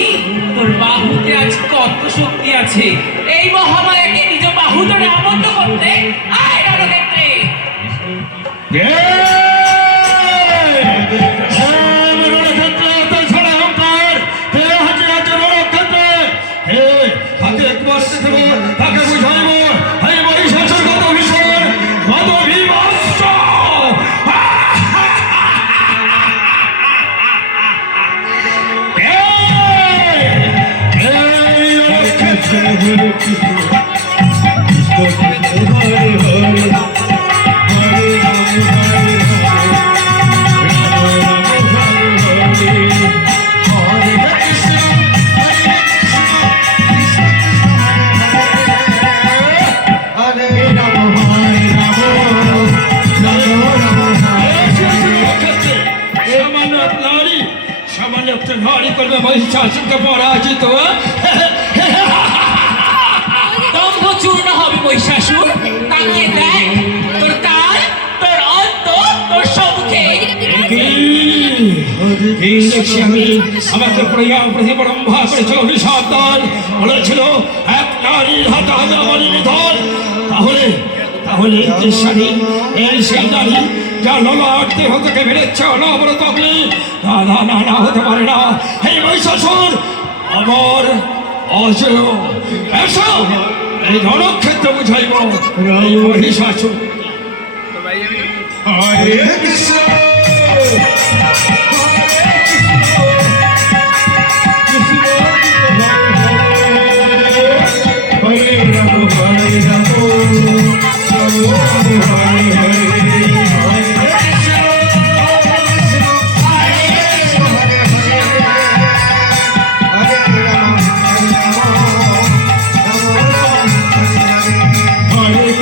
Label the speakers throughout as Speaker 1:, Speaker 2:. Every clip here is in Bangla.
Speaker 1: দেখি তোর বাহুতে আজ কত শক্তি আছে। এই মহামায়াকে নিজ বাহু ধরে আবদ্ধ করতে আয় রণক্ষেত্রে
Speaker 2: সামান্য একটা নারী করবে মহিষাসুরকে পরাজিত।
Speaker 1: চূর্ণ হবে মহিষাসুর। তাকিয়ে দেখ, তোর কাল তোর অন্ত, তোর সম্মুখে।
Speaker 2: আমাকে প্রিয়া প্রতিপরম্ভা করেছিল দান বলেছিল এক নারীর হাতে হবে আমার নিধন তাহলে তাহলে এই দৃশ্যানি এই সেই নারী যা ললাট হতে আমার অজয় এসো। এই রণক্ষেত্র বুঝাইব। এই মহিষাসুর।
Speaker 3: হরে কৃষ্ণ। হরে রাম হরে রাম।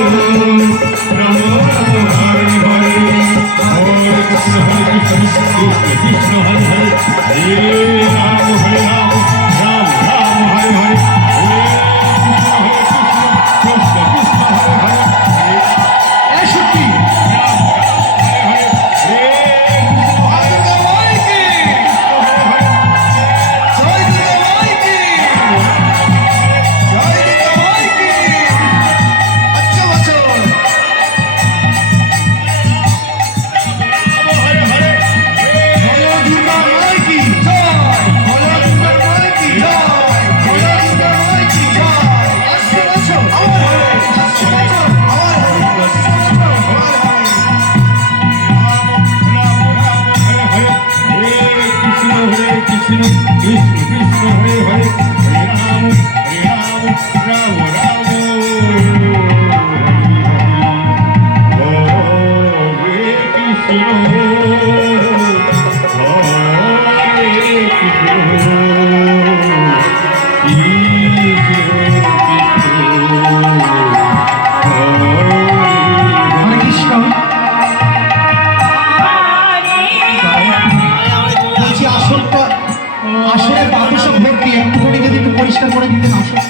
Speaker 3: হরে রাম কৃষ্ণ কৃষ্ণ
Speaker 4: আসলে বাকি সব ভর্তি। একটু করে যদি একটু পরিষ্কার করে দিতেন
Speaker 3: আসলে